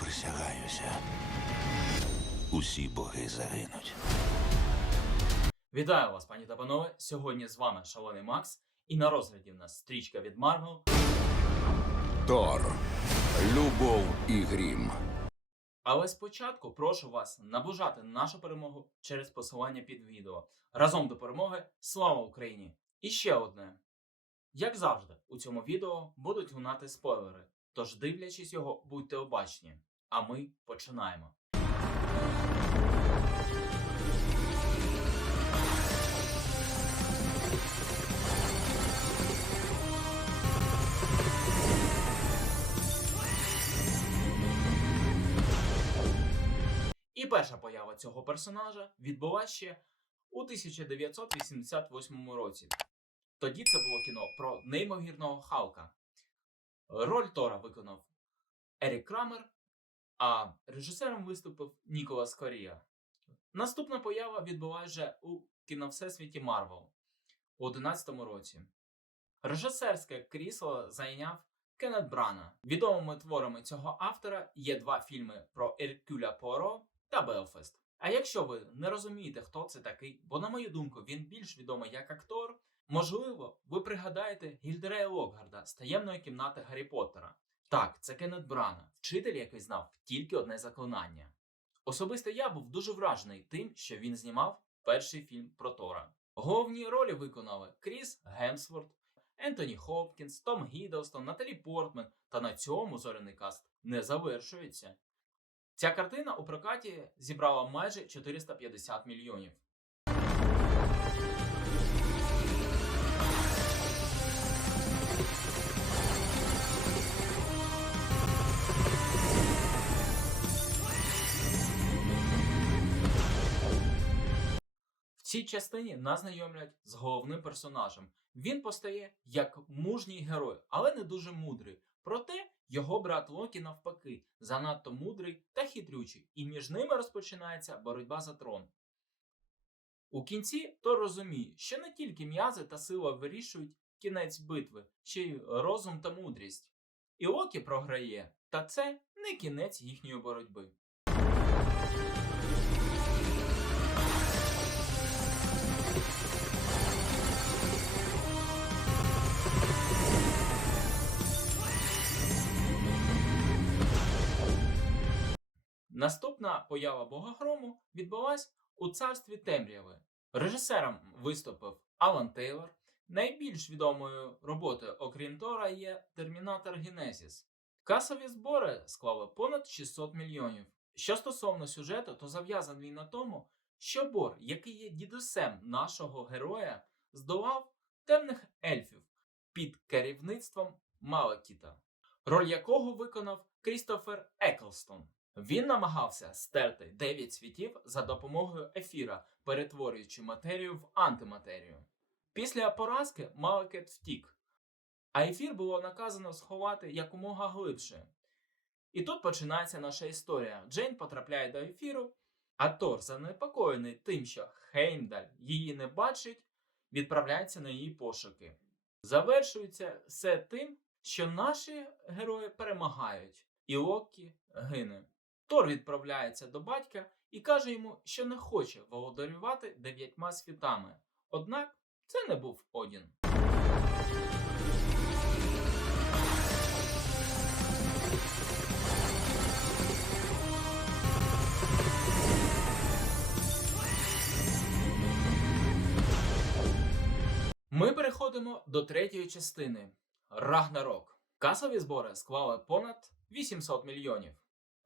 присягаюся. Усі боги загинуть. Вітаю вас, пані та панове. Сьогодні з вами Шалоний Макс, і на розгляді в нас стрічка від Марвел. Тор. Любов і грім. Але спочатку прошу вас наближати нашу перемогу через посилання під відео. Разом до перемоги. Слава Україні! І ще одне. Як завжди, у цьому відео будуть лунати спойлери, тож дивлячись його, будьте обачні. А ми починаємо. І перша поява цього персонажа відбулася ще у 1988 році. Тоді це було кіно про неймовірного Халка. Роль Тора виконав Ерік Крамер, а режисером виступив Ніколас Корія. Наступна поява відбулася вже у кіновсесвіті Марвел у 2011 році. Режисерське крісло зайняв Кеннет Брана. Відомими творами цього автора є два фільми про Еркюля Поро та Белфест. А якщо ви не розумієте, хто це такий, бо, на мою думку, він більш відомий як актор, можливо, ви пригадаєте Гільдерея Локгарда з таємної кімнати Гаррі Поттера. Так, це Кеннет Брана, вчитель, який знав тільки одне заклинання. Особисто я був дуже вражений тим, що він знімав перший фільм про Тора. Головні ролі виконали Кріс Гемсворт, Ентоні Хопкінс, Том Гіддлстон, Наталі Портмен. Та на цьому зоряний каст не завершується. Ця картина у прокаті зібрала майже 450 мільйонів. Цій частині нас знайомлять з головним персонажем. Він постає як мужній герой, але не дуже мудрий. Проте його брат Локі навпаки занадто мудрий та хитрючий, і між ними розпочинається боротьба за трон. У кінці Тор розуміє, що не тільки м'язи та сила вирішують кінець битви, ще й розум та мудрість. І Локі програє, та це не кінець їхньої боротьби. Наступна поява Богохрому відбулась у царстві темряви. Режисером виступив Алан Тейлор. Найбільш відомою роботою, окрім Тора, є Термінатор Генезіс. Касові збори склали понад 600 мільйонів. Що стосовно сюжету, то зав'язаний він на тому, що Бор, який є дідусем нашого героя, здолав темних ельфів під керівництвом Малакіта, роль якого виконав Крістофер Еклстон. Він намагався стерти 9 світів за допомогою ефіра, перетворюючи матерію в антиматерію. Після поразки Малакет втік, а ефір було наказано сховати якомога глибше. І тут починається наша історія. Джейн потрапляє до ефіру, а Тор, занепокоєний тим, що Хеймдаль її не бачить, відправляється на її пошуки. Завершується все тим, що наші герої перемагають, і Локі гине. Тор відправляється до батька і каже йому, що не хоче володарювати дев'ятьма світами. Однак це не був Одін. Ми переходимо до третьої частини Рагнарок. Касові збори склали понад 800 мільйонів.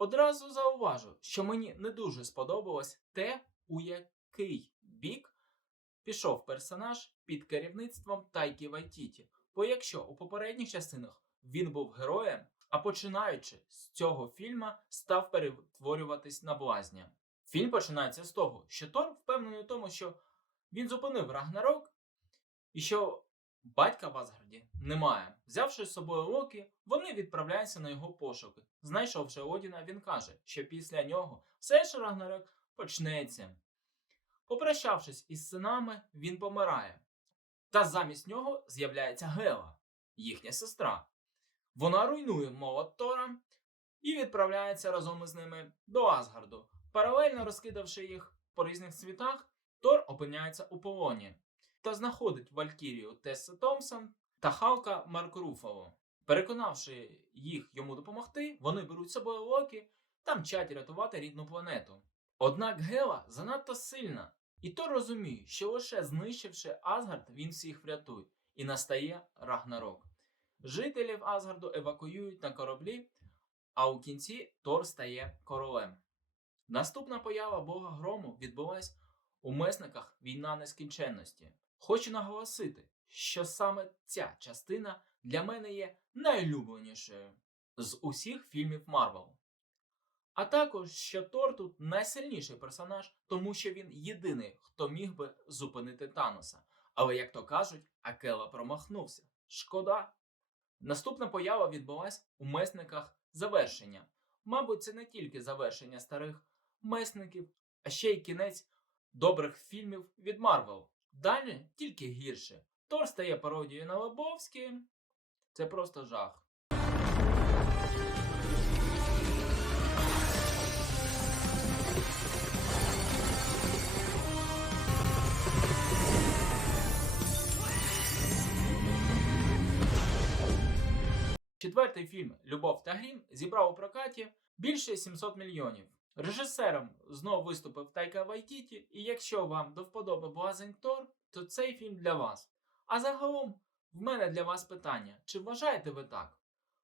Одразу зауважу, що мені не дуже сподобалось те, у який бік пішов персонаж під керівництвом Тайкі Вайтіті. Бо якщо у попередніх частинах він був героєм, а починаючи з цього фільма став перетворюватись на блазня. Фільм починається з того, що Тор впевнений у тому, що він зупинив Рагнарок і що батька в Асгарді немає. Взявши з собою Локі, вони відправляються на його пошуки. Знайшовши Одіна, він каже, що після нього все ж Рагнарок почнеться. Попрощавшись із синами, він помирає. Та замість нього з'являється Гела, їхня сестра. Вона руйнує молот Тора і відправляється разом із ними до Асгарду. Паралельно розкидавши їх по різних світах, Тор опиняється у полоні та знаходить Валькірію Тесса Томпсон та Халка Марк Руфало. Переконавши їх йому допомогти, вони беруть з собою Локі та мчать рятувати рідну планету. Однак Гела занадто сильна, і Тор розуміє, що лише знищивши Асгард, він всіх врятує, і настає Рагнарок. Жителів Асгарду евакуюють на кораблі, а у кінці Тор стає королем. Наступна поява Бога Грому відбулась у месниках Війна нескінченності. Хочу наголосити, що саме ця частина для мене є найулюбленішою з усіх фільмів Марвел. А також, що Тор тут найсильніший персонаж, тому що він єдиний, хто міг би зупинити Таноса. Але, як то кажуть, Акела промахнувся. Шкода. Наступна поява відбулась у месниках завершення. Мабуть, це не тільки завершення старих месників, а ще й кінець добрих фільмів від Марвел. Далі тільки гірше. Тор стає пародією на Лебовський. Це просто жах. Четвертий фільм Любов та Грім зібрав у прокаті більше 700 мільйонів. Режисером знову виступив Тайка Вайтіті, і якщо вам до вподоби Блазень Тор, то цей фільм для вас. А загалом, в мене для вас питання: чи вважаєте ви так?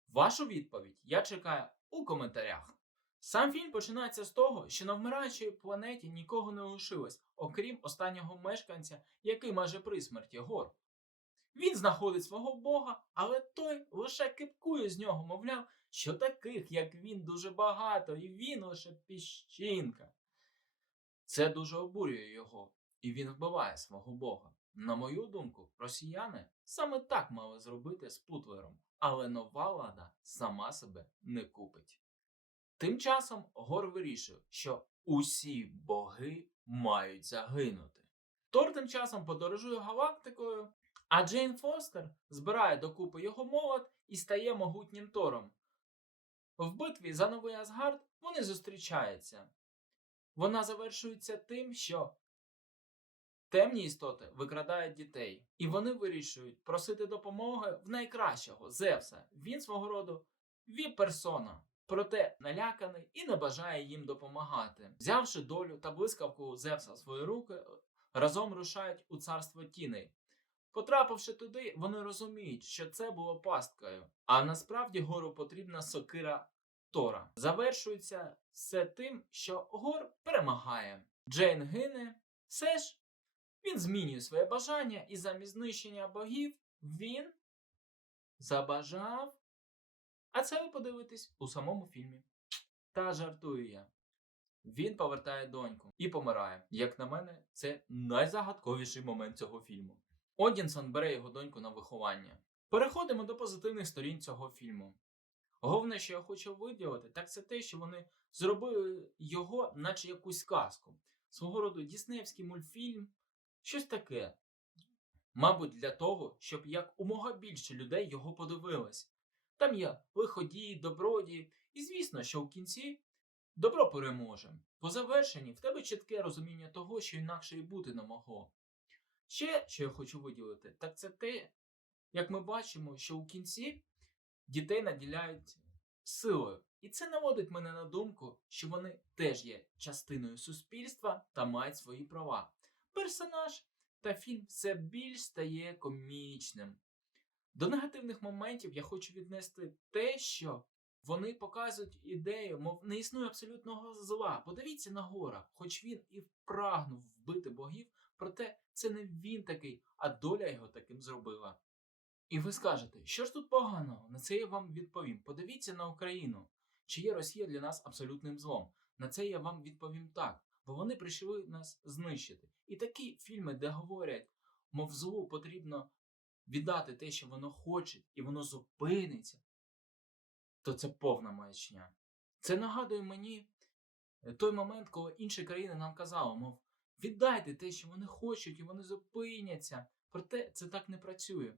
Вашу відповідь я чекаю у коментарях. Сам фільм починається з того, що на вмираючій планеті нікого не лишилось, окрім останнього мешканця, який майже при смерті гор. Він знаходить свого бога, але той лише кипкує з нього, мовляв, що таких, як він, дуже багато, і він лише піщинка. Це дуже обурює його, і він вбиває свого бога. На мою думку, росіяни саме так мали зробити з Путлером, але нова влада сама себе не купить. Тим часом Гор вирішив, що усі боги мають загинути. Тор тим часом подорожує галактикою, а Джейн Фостер збирає докупи його молот і стає могутнім Тором. В битві за новий Асгард вони зустрічаються. Вона завершується тим, що темні істоти викрадають дітей, і вони вирішують просити допомоги в найкращого Зевса. Він свого роду віп-персона, проте наляканий і не бажає їм допомагати. Взявши долю та блискавку Зевса в свої руки, разом рушають у царство тіней. Потрапивши туди, вони розуміють, що це було пасткою, а насправді гору потрібна сокира Тора. Завершується все тим, що Гор перемагає. Джейн гине, все ж він змінює своє бажання, і замість знищення богів він забажав. А це ви подивитесь у самому фільмі. Та жартую я. Він повертає доньку і помирає. Як на мене, це найзагадковіший момент цього фільму. Одінсон бере його доньку на виховання. Переходимо до позитивних сторін цього фільму. Головне, що я хочу виділити, так це те, що вони зробили його, наче якусь казку. Свого роду діснеївський мультфільм, щось таке. Мабуть, для того, щоб якомога більше людей його подивилось. Там є лиходії, добродії, і звісно, що в кінці добро переможе. По завершенні в тебе чітке розуміння того, що інакше і бути не могло. Ще, що я хочу виділити, так це те, як ми бачимо, що у кінці дітей наділяють силою. І це наводить мене на думку, що вони теж є частиною суспільства та мають свої права. Персонаж та фільм все більш стає комічним. До негативних моментів я хочу віднести те, що вони показують ідею, мов не існує абсолютного зла. Подивіться на гора, хоч він і прагнув вбити богів, проте це не він такий, а доля його таким зробила. І ви скажете, що ж тут поганого? На це я вам відповім. Подивіться на Україну. Чи є Росія для нас абсолютним злом? На це я вам відповім так, бо вони прийшли нас знищити. І такі фільми, де говорять, мов злу потрібно віддати те, що воно хоче, і воно зупиниться, то це повна маячня. Це нагадує мені той момент, коли інші країни нам казали, мов, віддайте те, що вони хочуть, і вони зупиняться. Проте це так не працює.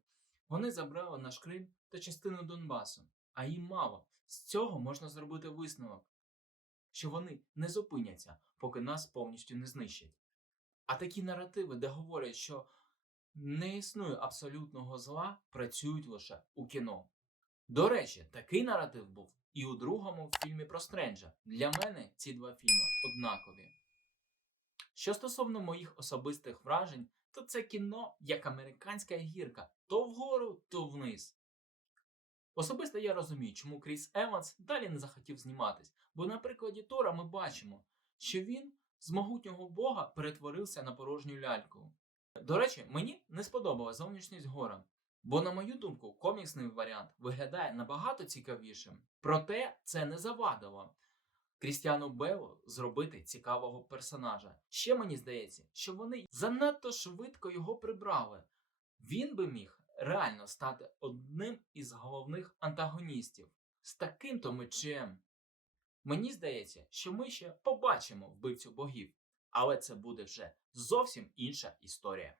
Вони забрали наш Крим та частину Донбасу, а їм мало. З цього можна зробити висновок, що вони не зупиняться, поки нас повністю не знищать. А такі наративи, де говорять, що не існує абсолютного зла, працюють лише у кіно. До речі, такий наратив був і у другому фільмі про Стренджа. Для мене ці два фільми однакові. Що стосовно моїх особистих вражень, то це кіно як американська гірка то вгору, то вниз. Особисто я розумію, чому Кріс Еванс далі не захотів зніматись, бо на прикладі Тора ми бачимо, що він з могутнього бога перетворився на порожню ляльку. До речі, мені не сподобалась зовнішність гора, бо, на мою думку, коміксний варіант виглядає набагато цікавішим. Проте це не завадило Крістіану Белу зробити цікавого персонажа. Ще мені здається, що вони занадто швидко його прибрали. Він би міг реально стати одним із головних антагоністів з таким-то мечем. Мені здається, що ми ще побачимо вбивцю богів, але це буде вже зовсім інша історія.